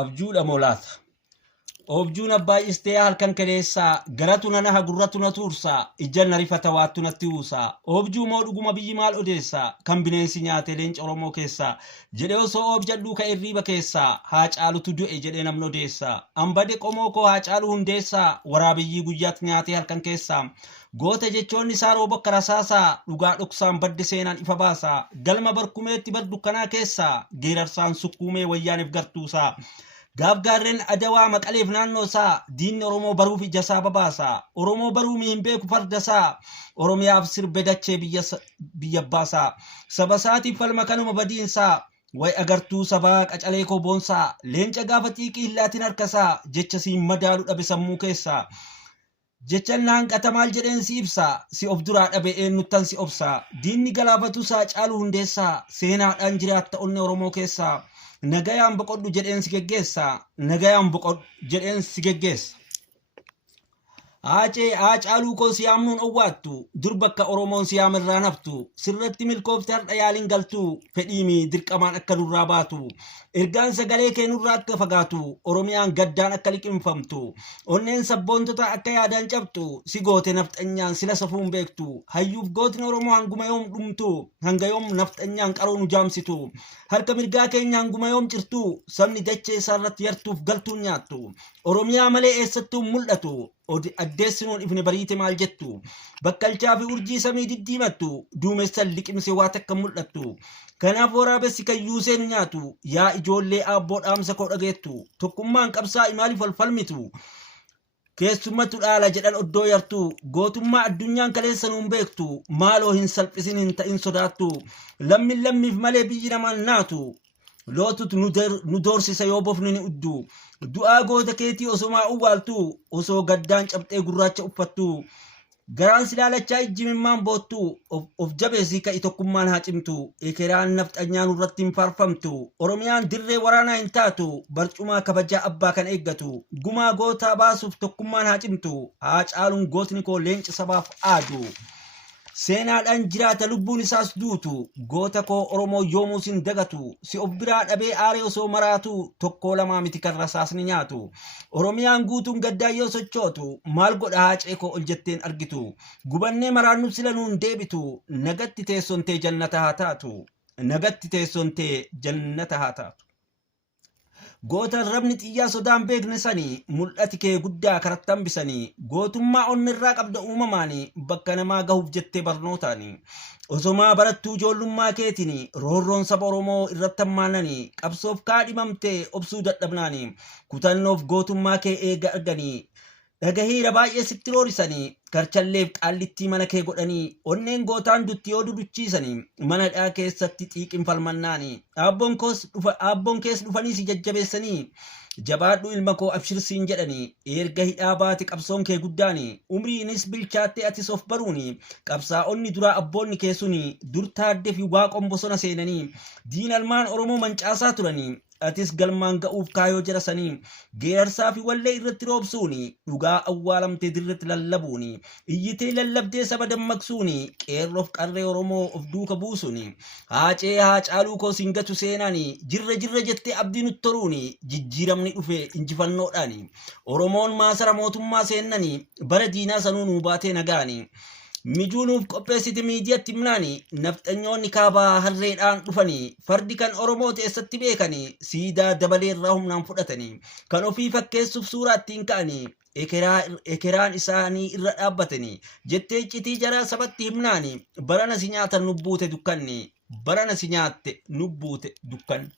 abjuudha molaata. Objuun abbaa istee halkan kaleessaa garatu nana hagurratu na tuursaa ijjan na rifata waattu natti uusaa. Objuu moo dhuguma biyyi maal odeessaa kan bineensi nyaate leenca Oromoo keessaa jedhee osoo objadhuu ka irriiba keessaa haa caalutu du'e jedhee namni odeessaa. Ambade qomoo koo haa caalu hundeessaa waraabiyyii guyyaatti nyaatee halkan keessaa. Goota jechoonni isaa rooba akka rasaasaa dhugaa dhoksaan badde seenaan ifa baasaa. Galma barkumeetti bar dukkanaa keessaa geerarsaan sukkuumee wayyaaniif gartuusaa. Gaaf gaarreen adawaa maqaleef naannoo isaa diinni Oromoo baruuf ija isaa babaasaa. Oromoo baruu hin beeku farda isaa Oromiyaaf sirbe dachee biyya baasaa. Saba isaatiif falma kanuma badiinsaa way agartuu sabaa qacalee koo boonsaa. Leenca gaafa xiiqii illaatiin harkasaa jecha siin madaalu dhabe sammuu keessaa. Jechan hanqata maal jedheen si ibsaa si of duraa dhabe eenyuttan si obsaa. Diinni galaafatu isaa caalu hundeessaa seenaadhaan jiraatta onne Oromoo keessaa. Nagayaan boqodhu jedheen si geggeessaa nagayaan boqodhu jedheen si geggeessa. Aacee caaluu koo siyaamnuun owwaattu dur bakka Oromoon siyaam irraa naftu sirratti milkoofte har'a yaaliin galtu fedhiimi dirqamaan akka nurraa baatu ergaan sagalee kee nurraa akka fagaatu Oromiyaan gaddaan akka liqimfamtu onneen sabboontota akka yaadaan cabxu si goote nafxanyaan sila safuun beektu hayyuuf gootni Oromoo hanguma yoom dhumtu hanga yoom nafxanyaan qaroo nu jaamsitu harka mirgaa keenya hanguma yoom cirtu sabni dachee isaarratti yartuuf galtuun nyaattu Oromiyaa malee eessattuu mul'atu. Addeessinuun ifne bariite maal jettu bakkalchaa fi urjii samii diddiimattu duumessan liqimse waa takka mul'attu. Kanaaf waraabessi kan yuuseen nyaatu yaa ijoollee aabboo dhaamsa koo dhageettu tokkummaan qabsaa imaaliif wal falmitu keessummattu dhaala jedhan oddoo yartu gootummaa addunyaan kaleessanuun beektu maaloo hin salphisin hin ta'in sodaattu lammiif malee biyyi namaan naatu. Lootut nu doorsisa yoo bofni ni uddu du'aa goota keetii osomaa uwwaaltu osoo gaddaan cabxee gurraacha uffattu garaan silaalachaa ijji mimmaan boottu of jabeessii ka'i tokkummaan haa cimtu ekeraan nafxanyaan irratti hin faarfamtu Oromiyaan dirree waraanaa hin taatu barcumaa kabajaa abbaa kan eeggatu gumaa gootaa baasuuf tokkummaan haa cimtu haa caaluun gootni koo leenca sabaaf aadu. Seenaadhaan jiraata lubbuun isaas duutu goota koo Oromoo yoomuus hin dagatu si of biraa dhabee aaree osoo maraatu tokkoo lamaa miti kan rasaasni nyaatu Oromiyaan guutuun gaddaa yoo sochootu maal godha haacee koo ol jetteen argitu gubannee maraannu sila nuun deebitu nagatti teessontee jannata haa taatu nagatti teessontee jannata haa taatu. Gootan rabni xiyyaa sodaan beekne sanii mul'ati kee guddaa karattan bisanii gootummaa onnirraa qabda uumamaanii bakka namaa gahuuf jettee barnootaanii osomaa barattuu ijoollummaa keetiin roorroon saba Oromoo irratti hammaananii qabsoof kaadhimamtee obsuu dadhabnaanii kutannoof gootummaa kee eega arganii dhagahiira baay'ee sitti roorisanii karchalleef qaallittii mana kee godhanii onneen gootaan dutti yoo duduchiisanii mana dhaa keessatti xiiqin falmannaanii aabboon kees dhufanii si jajjabeessanii jabaadhu ilma koo abshirsiin jedhanii erga hidhaa baate qabsoon kee guddaanii umriinis bilchaattee atis of baruuni qabsaa'onni duraa abboonni keessuni dur taaddee fi waaqon bosona seenanii diinalmaan Oromoo mancaasaa turanii atis galmaan ga'uuf kaayoo jirasanii geerarsaa fi wallee irratti roobsuuni dhugaa awwaalamtee dirretti lallabuuni iyyitee lallabdee saba dammaqsuuni qeerroof qarree Oromoo of duuka buusuuni haacee haa caaluu koo singatu seenaani jirra jettee abdii nutti toruuni jijjiiramni dhufe injifannoodhaani Oromoon maasara mootummaa seennanii bara diinaa sanuu nuu baatee nagaani. Mijuunuuf qopheessiti miidiyaatti himnaanii nafxanyoonni kaabaa harreedhaan dhufanii fardi kan Oromoo teessatti beekanii siidaa dabaleerraa humnaan fudhatanii kan ofii fakkeessuuf suuraa ittiin ka'anii ekeraan isaanii irra dhaabbatanii jettee iccitii jaraa sabatti himnaanii barana si nyaatan nubbuute dukkanni barana si nyaatte nubbuute dukkanni.